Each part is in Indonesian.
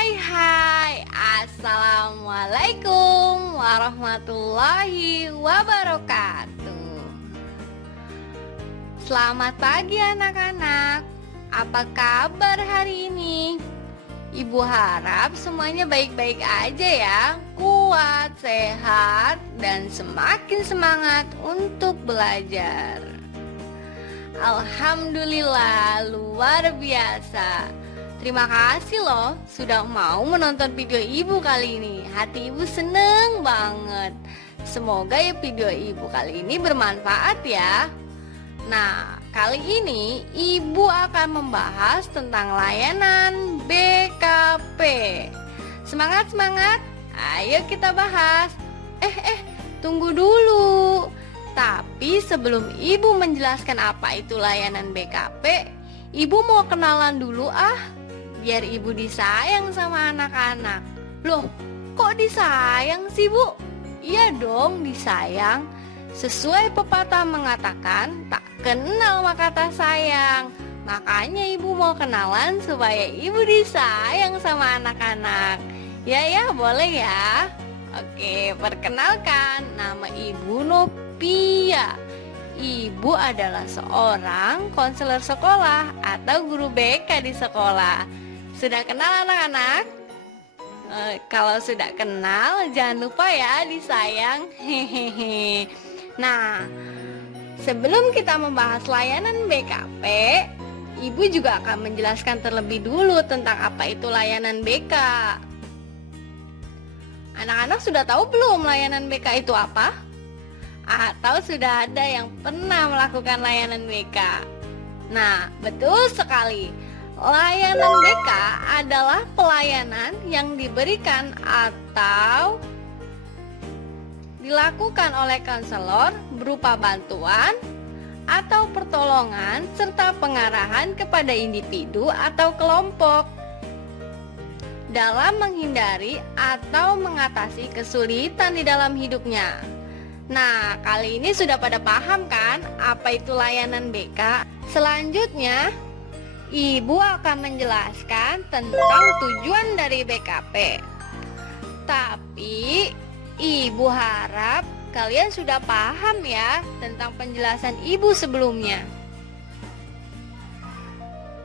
Hai, Assalamualaikum warahmatullahi wabarakatuh. Selamat pagi anak-anak. Apa kabar hari ini? Ibu harap semuanya baik-baik aja ya, kuat, sehat, dan semakin semangat untuk belajar. Alhamdulillah, luar biasa. Terima kasih loh sudah mau menonton video ibu kali ini. Hati ibu seneng banget. Semoga ya video ibu kali ini bermanfaat ya. Nah, kali ini ibu akan membahas tentang layanan BKP. Semangat-semangat, ayo kita bahas. Tunggu dulu. Tapi sebelum ibu menjelaskan apa itu layanan BKP, ibu mau kenalan dulu biar ibu disayang sama anak-anak. Loh, kok disayang sih bu? Iya dong disayang. Sesuai pepatah mengatakan, tak kenal maka tak sayang. Makanya ibu mau kenalan supaya ibu disayang sama anak-anak. Ya boleh ya. Oke, perkenalkan, nama ibu Nopia. Ibu adalah seorang konselor sekolah atau guru BK di sekolah. Sudah kenal anak-anak? Kalau sudah kenal, jangan lupa ya disayang. Hehehe. Nah, sebelum kita membahas layanan BKP, ibu juga akan menjelaskan terlebih dulu tentang apa itu layanan BK. Anak-anak sudah tahu belum layanan BK itu apa? Atau sudah ada yang pernah melakukan layanan BK? Nah, betul sekali. Layanan BK adalah pelayanan yang diberikan atau dilakukan oleh konselor berupa bantuan atau pertolongan serta pengarahan kepada individu atau kelompok dalam menghindari atau mengatasi kesulitan di dalam hidupnya. Nah, kali ini sudah pada paham kan apa itu layanan BK? Selanjutnya, ibu akan menjelaskan tentang tujuan dari BKP. Tapi, ibu harap kalian sudah paham ya tentang penjelasan ibu sebelumnya.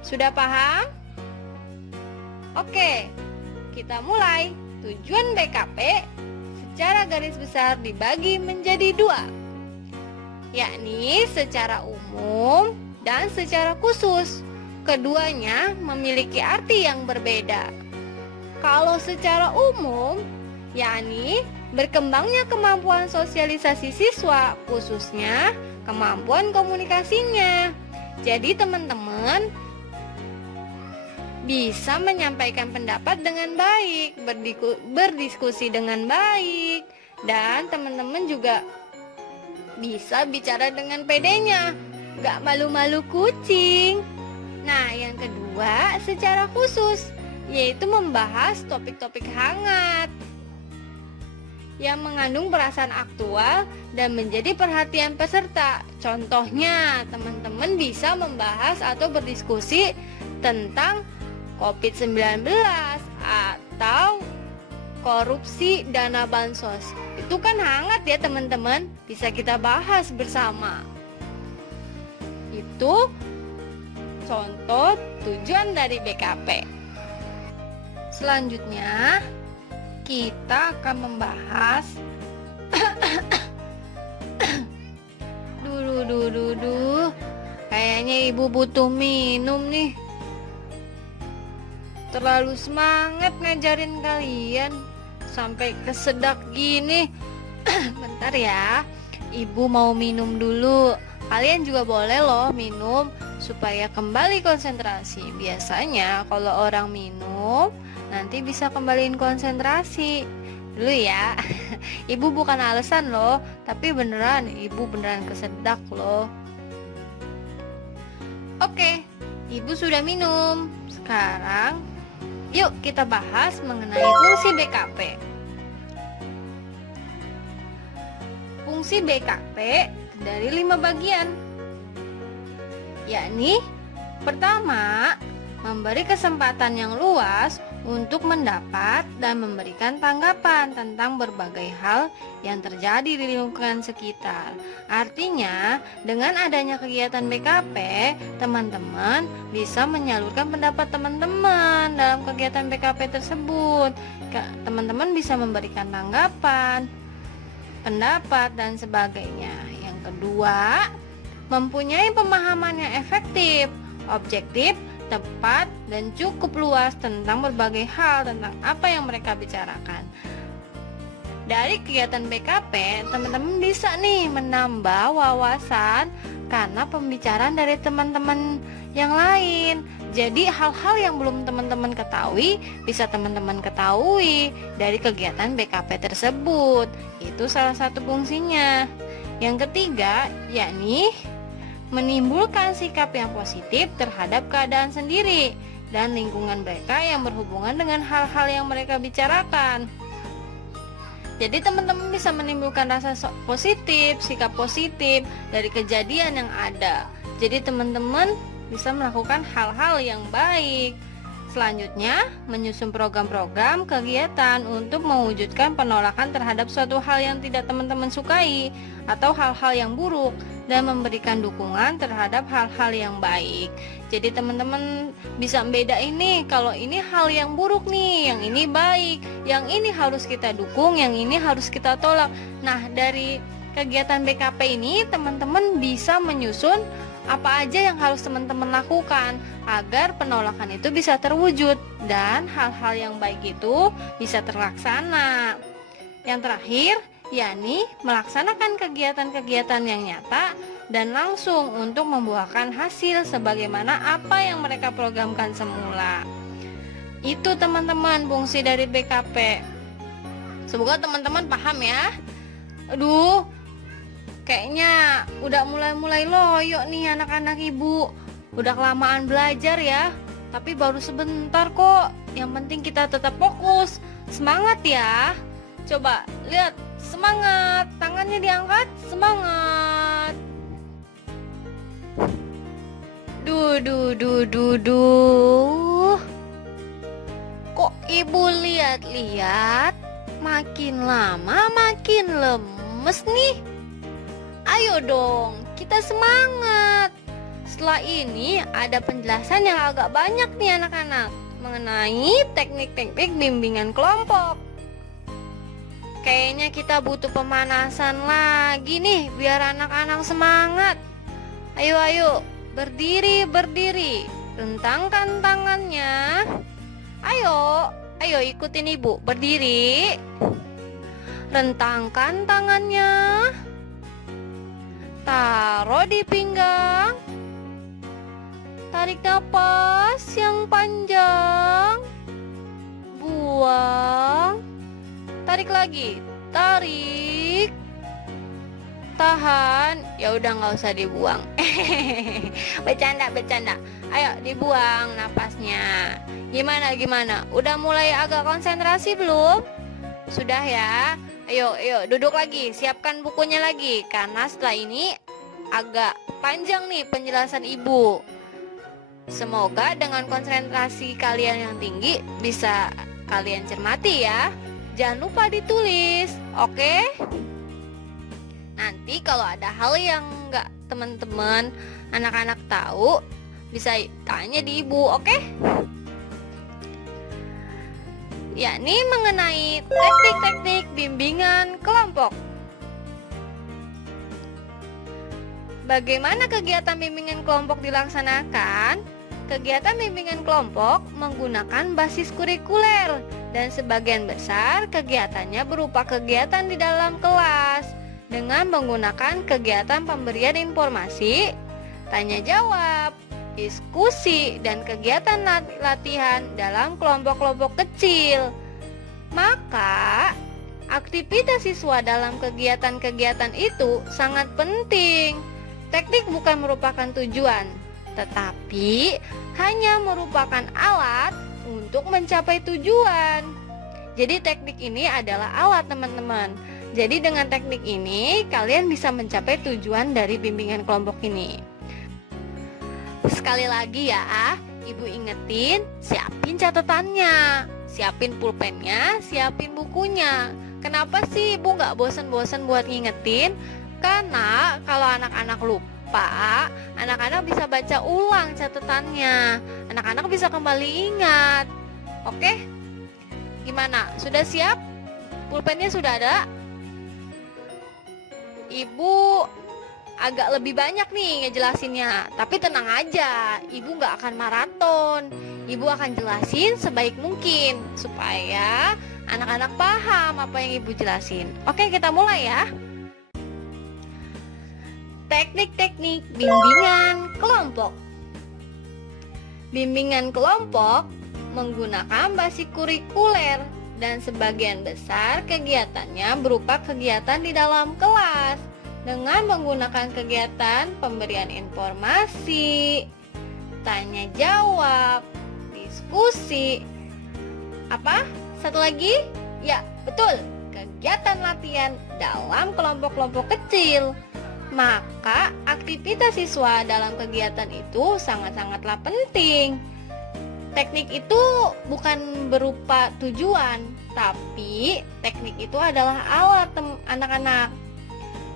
Sudah paham? Oke, kita mulai. Tujuan BKP secara garis besar dibagi menjadi dua, yakni secara umum dan secara khusus. Keduanya memiliki arti yang berbeda. Kalau secara umum, yakni berkembangnya kemampuan sosialisasi siswa, khususnya kemampuan komunikasinya. Jadi teman-teman bisa menyampaikan pendapat dengan baik, berdiskusi dengan baik, dan teman-teman juga bisa bicara dengan pedenya, gak malu-malu kucing. Nah, yang kedua secara khusus, yaitu membahas topik-topik hangat yang mengandung perasaan aktual dan menjadi perhatian peserta. Contohnya, teman-teman bisa membahas atau berdiskusi tentang COVID-19 atau korupsi dana bansos. Itu kan hangat ya teman-teman, bisa kita bahas bersama. Itu contoh tujuan dari BKP. Selanjutnya, kita akan membahas Duh, kayaknya ibu butuh minum nih. Terlalu semangat ngajarin kalian sampai kesedak gini. Bentar ya, ibu mau minum dulu. Kalian juga boleh loh minum supaya kembali konsentrasi. Biasanya kalau orang minum nanti bisa kembaliin konsentrasi. Dulu ya. Ibu bukan alasan loh, tapi beneran ibu beneran kesedak loh. Oke, ibu sudah minum. Sekarang yuk kita bahas mengenai fungsi BKP. Fungsi BKP dari 5 bagian, yakni pertama, memberi kesempatan yang luas untuk mendapat dan memberikan tanggapan tentang berbagai hal yang terjadi di lingkungan sekitar. Artinya, dengan adanya kegiatan BKP, teman-teman bisa menyalurkan pendapat teman-teman dalam kegiatan BKP tersebut. Teman-teman bisa memberikan tanggapan, pendapat, dan sebagainya. Yang kedua, mempunyai pemahaman yang efektif, objektif, tepat, dan cukup luas tentang berbagai hal tentang apa yang mereka bicarakan. Dari kegiatan BKP, teman-teman bisa nih menambah wawasan karena pembicaraan dari teman-teman yang lain. Jadi hal-hal yang belum teman-teman ketahui bisa teman-teman ketahui dari kegiatan BKP tersebut. Itu salah satu fungsinya. Yang ketiga, yakni menimbulkan sikap yang positif terhadap keadaan sendiri dan lingkungan mereka yang berhubungan dengan hal-hal yang mereka bicarakan. Jadi teman-teman bisa menimbulkan rasa positif, sikap positif dari kejadian yang ada. Jadi teman-teman bisa melakukan hal-hal yang baik. Selanjutnya, menyusun program-program kegiatan untuk mewujudkan penolakan terhadap suatu hal yang tidak teman-teman sukai atau hal-hal yang buruk dan memberikan dukungan terhadap hal-hal yang baik. Jadi teman-teman bisa beda ini, kalau ini hal yang buruk nih, yang ini baik, yang ini harus kita dukung, yang ini harus kita tolak. Nah, dari kegiatan BKP ini teman-teman bisa menyusun apa aja yang harus teman-teman lakukan agar penolakan itu bisa terwujud dan hal-hal yang baik itu bisa terlaksana. Yang terakhir, yakni melaksanakan kegiatan-kegiatan yang nyata dan langsung untuk membuahkan hasil sebagaimana apa yang mereka programkan semula. Itu teman-teman fungsi dari BKP. Semoga teman-teman paham ya. Aduh, kayaknya udah mulai loyo nih anak-anak ibu. Udah kelamaan belajar ya. Tapi baru sebentar kok. Yang penting kita tetap fokus. Semangat ya. Coba lihat, semangat. Tangannya diangkat, semangat. Duh. Kok ibu lihat-lihat makin lama makin lemes nih. Ayo dong, kita semangat. Setelah ini ada penjelasan yang agak banyak nih anak-anak mengenai teknik-teknik bimbingan kelompok. Kayaknya kita butuh pemanasan lagi nih biar anak-anak semangat. Ayo, berdiri. Rentangkan tangannya. Ayo ikutin ibu, berdiri. Rentangkan tangannya. Taruh di pinggang. Tarik napas yang panjang. Buang. Tarik lagi. Tarik. Tahan. Ya udah nggak usah dibuang. Bercanda. Ayo dibuang napasnya. Gimana? Udah mulai agak konsentrasi belum? Sudah ya. Ayo duduk lagi, siapkan bukunya lagi karena setelah ini agak panjang nih penjelasan ibu. Semoga dengan konsentrasi kalian yang tinggi bisa kalian cermati ya. Jangan lupa ditulis, oke? Nanti kalau ada hal yang nggak teman-teman anak-anak tahu bisa tanya di ibu, oke? Yakni mengenai teknik-teknik bimbingan kelompok. Bagaimana kegiatan bimbingan kelompok dilaksanakan? Kegiatan bimbingan kelompok menggunakan basis kurikuler dan sebagian besar kegiatannya berupa kegiatan di dalam kelas dengan menggunakan kegiatan pemberian informasi, tanya jawab, diskusi, dan kegiatan latihan dalam kelompok-kelompok kecil. Maka, aktivitas siswa dalam kegiatan-kegiatan itu sangat penting. Teknik bukan merupakan tujuan, tetapi hanya merupakan alat untuk mencapai tujuan. Jadi teknik ini adalah alat teman-teman. Jadi dengan teknik ini kalian bisa mencapai tujuan dari bimbingan kelompok ini. Sekali lagi ya, Ibu ingetin, siapin catatannya, siapin pulpennya, siapin bukunya. Kenapa sih ibu nggak bosan-bosan buat ngingetin? Karena kalau anak-anak lupa, anak-anak bisa baca ulang catatannya. Anak-anak bisa kembali ingat. Oke? Gimana? Sudah siap? Pulpennya sudah ada? Ibu agak lebih banyak nih ngejelasinnya, tapi tenang aja, ibu gak akan maraton. Ibu akan jelasin sebaik mungkin supaya anak-anak paham apa yang ibu jelasin. Oke, kita mulai ya. Teknik-teknik bimbingan kelompok. Bimbingan kelompok menggunakan basis kurikuler dan sebagian besar kegiatannya berupa kegiatan di dalam kelas dengan menggunakan kegiatan pemberian informasi, tanya jawab, diskusi. Apa? Satu lagi? Ya, betul. Kegiatan latihan dalam kelompok-kelompok kecil. Maka aktivitas siswa dalam kegiatan itu sangat-sangatlah penting. Teknik itu bukan berupa tujuan, tapi teknik itu adalah alat anak-anak.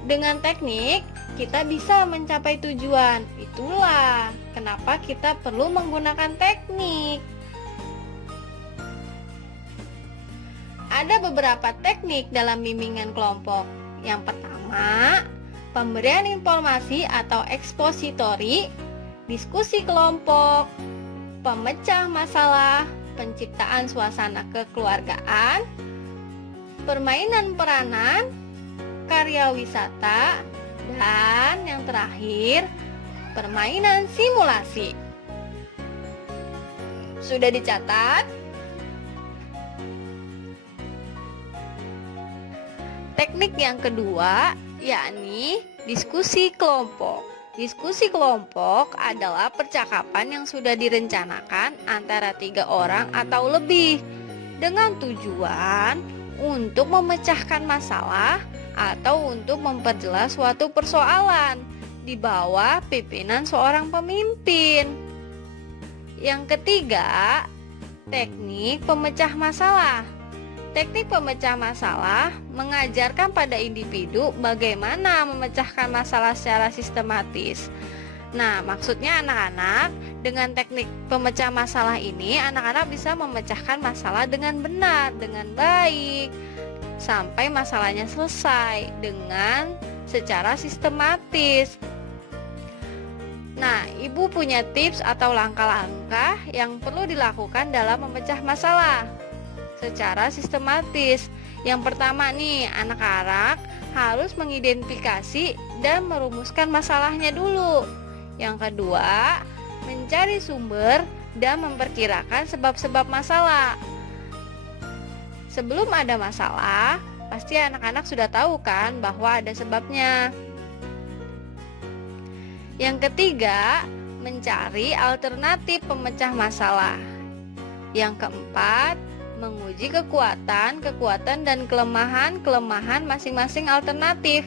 Dengan teknik, kita bisa mencapai tujuan. Itulah kenapa kita perlu menggunakan teknik. Ada beberapa teknik dalam bimbingan kelompok. Yang pertama, pemberian informasi atau ekspositori, diskusi kelompok, pemecah masalah, penciptaan suasana kekeluargaan, permainan peranan, karya wisata, dan yang terakhir, permainan simulasi. Sudah dicatat? Teknik yang kedua yakni diskusi kelompok. Diskusi kelompok adalah percakapan yang sudah direncanakan antara 3 orang atau lebih dengan tujuan untuk memecahkan masalah atau untuk memperjelas suatu persoalan di bawah pimpinan seorang pemimpin. Yang ketiga, teknik pemecah masalah. Teknik pemecah masalah mengajarkan pada individu bagaimana memecahkan masalah secara sistematis. Nah, maksudnya anak-anak dengan teknik pemecah masalah ini, anak-anak bisa memecahkan masalah dengan benar, dengan baik, sampai masalahnya selesai dengan secara sistematis. Nah, ibu punya tips atau langkah-langkah yang perlu dilakukan dalam memecah masalah secara sistematis. Yang pertama nih, anak-anak harus mengidentifikasi dan merumuskan masalahnya dulu. Yang kedua, mencari sumber dan memperkirakan sebab-sebab masalah. Sebelum ada masalah, pasti anak-anak sudah tahu kan bahwa ada sebabnya. Yang ketiga, mencari alternatif pemecah masalah. Yang keempat, menguji kekuatan dan kelemahan masing-masing alternatif.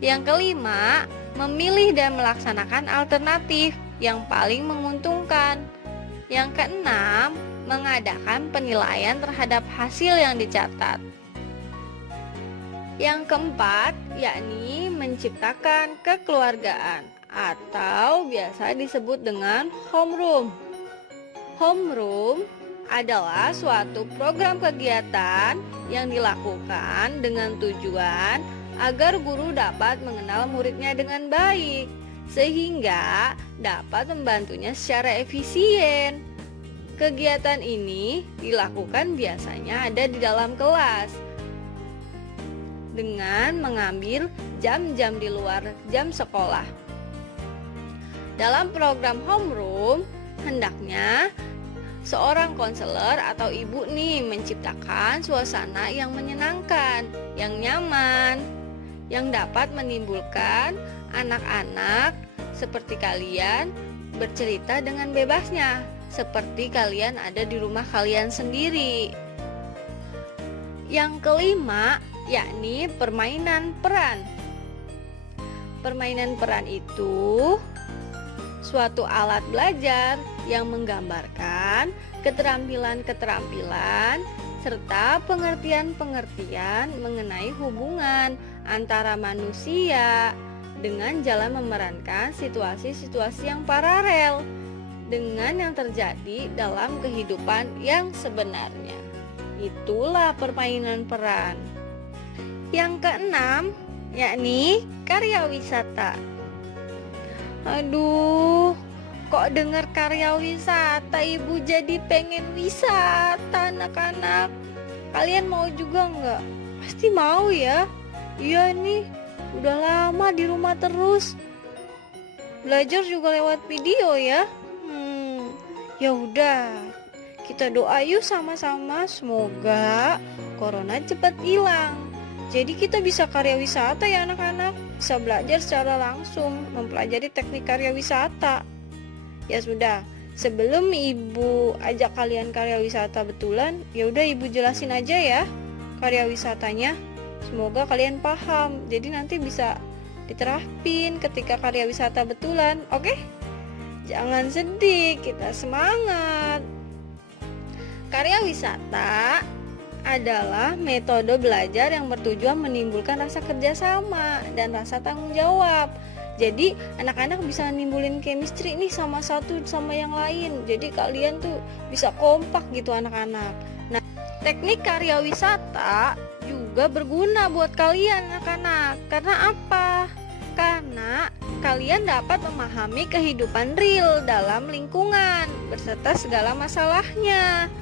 Yang kelima, memilih dan melaksanakan alternatif yang paling menguntungkan. Yang keenam, mengadakan penilaian terhadap hasil yang dicatat. Yang keempat, yakni menciptakan kekeluargaan atau biasa disebut dengan homeroom. Homeroom adalah suatu program kegiatan yang dilakukan dengan tujuan agar guru dapat mengenal muridnya dengan baik, sehingga dapat membantunya secara efisien. Kegiatan ini dilakukan biasanya ada di dalam kelas dengan mengambil jam-jam di luar jam sekolah. Dalam program homeroom, hendaknya seorang konselor atau ibu nih menciptakan suasana yang menyenangkan, yang nyaman, yang dapat menimbulkan anak-anak seperti kalian bercerita dengan bebasnya, seperti kalian ada di rumah kalian sendiri. Yang kelima, yakni permainan peran. Permainan peran itu suatu alat belajar yang menggambarkan keterampilan-keterampilan serta pengertian-pengertian mengenai hubungan antara manusia dengan jalan memerankan situasi-situasi yang paralel dengan yang terjadi dalam kehidupan yang sebenarnya. Itulah permainan peran. Yang keenam, yakni karya wisata. Aduh, kok dengar karya wisata ibu jadi pengen wisata anak-anak. Kalian mau juga nggak? Pasti mau ya. Iya nih, udah lama di rumah terus. Belajar juga lewat video ya. Ya udah, kita doa yuk sama-sama semoga corona cepat hilang. Jadi kita bisa karya wisata ya anak-anak, bisa belajar secara langsung mempelajari teknik karya wisata. Ya sudah, sebelum ibu ajak kalian karya wisata betulan, ya udah ibu jelasin aja ya karya wisatanya. Semoga kalian paham, jadi nanti bisa diterapin ketika karya wisata betulan, oke? Jangan sedih, kita semangat. Karya wisata adalah metode belajar yang bertujuan menimbulkan rasa kerjasama dan rasa tanggung jawab. Jadi anak-anak bisa nimbulin chemistry nih sama satu sama yang lain. Jadi kalian tuh bisa kompak gitu anak-anak. Nah, teknik karya wisata juga berguna buat kalian anak-anak. Karena apa? Karena kalian dapat memahami kehidupan real dalam lingkungan beserta segala masalahnya.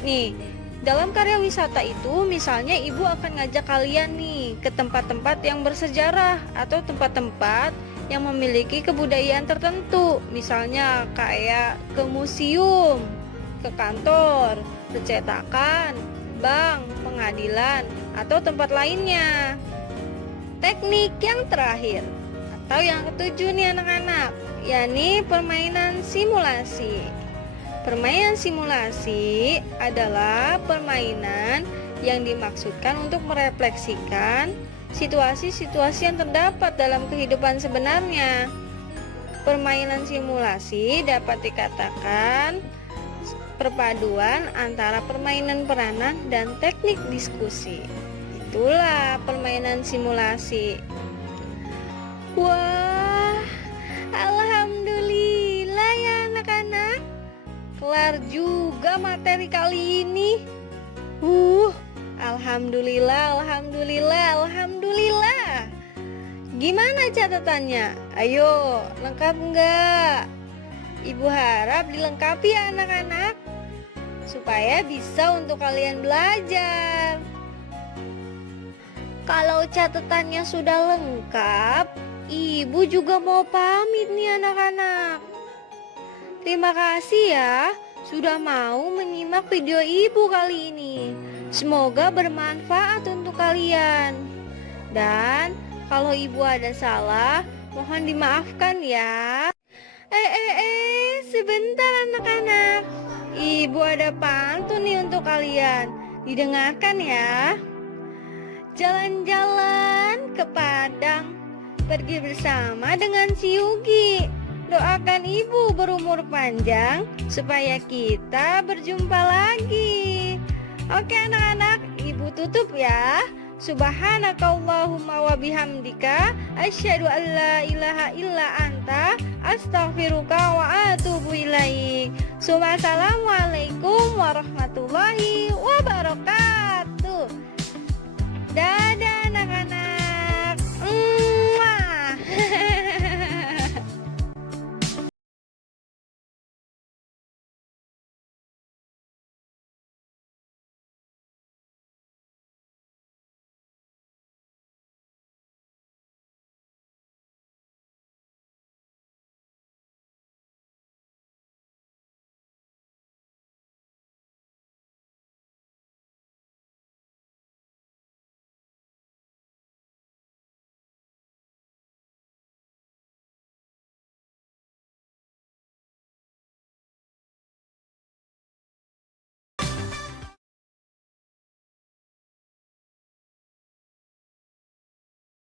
Nih, dalam karya wisata itu misalnya ibu akan ngajak kalian nih ke tempat-tempat yang bersejarah atau tempat-tempat yang memiliki kebudayaan tertentu. Misalnya kayak ke museum, ke kantor, percetakan, bank, pengadilan, atau tempat lainnya. Teknik yang terakhir atau yang ketujuh nih anak-anak, yakni permainan simulasi. Permainan simulasi adalah permainan yang dimaksudkan untuk merefleksikan situasi-situasi yang terdapat dalam kehidupan sebenarnya. Permainan simulasi dapat dikatakan perpaduan antara permainan peranan dan teknik diskusi. Itulah permainan simulasi. Wah, alhamdulillah ya anak-anak. Kelar juga materi kali ini. Alhamdulillah, alhamdulillah, alhamdulillah. Gimana catatannya? Ayo, lengkap enggak? Ibu harap dilengkapi ya anak-anak, supaya bisa untuk kalian belajar. Kalau catatannya sudah lengkap, ibu juga mau pamit nih anak-anak. Terima kasih ya sudah mau menyimak video ibu kali ini. Semoga bermanfaat untuk kalian. Dan kalau ibu ada salah, mohon dimaafkan ya. Sebentar anak-anak. Ibu ada pantun nih untuk kalian. Didengarkan ya. Jalan-jalan ke Padang, pergi bersama dengan si Yugi. Doakan ibu berumur panjang supaya kita berjumpa lagi. Oke anak-anak, ibu tutup ya. Subhanakallahumma wa bihamdika asyhadu an la ilaha illa anta astaghfiruka wa atubu ilaik. Wassalamualaikum warahmatullahi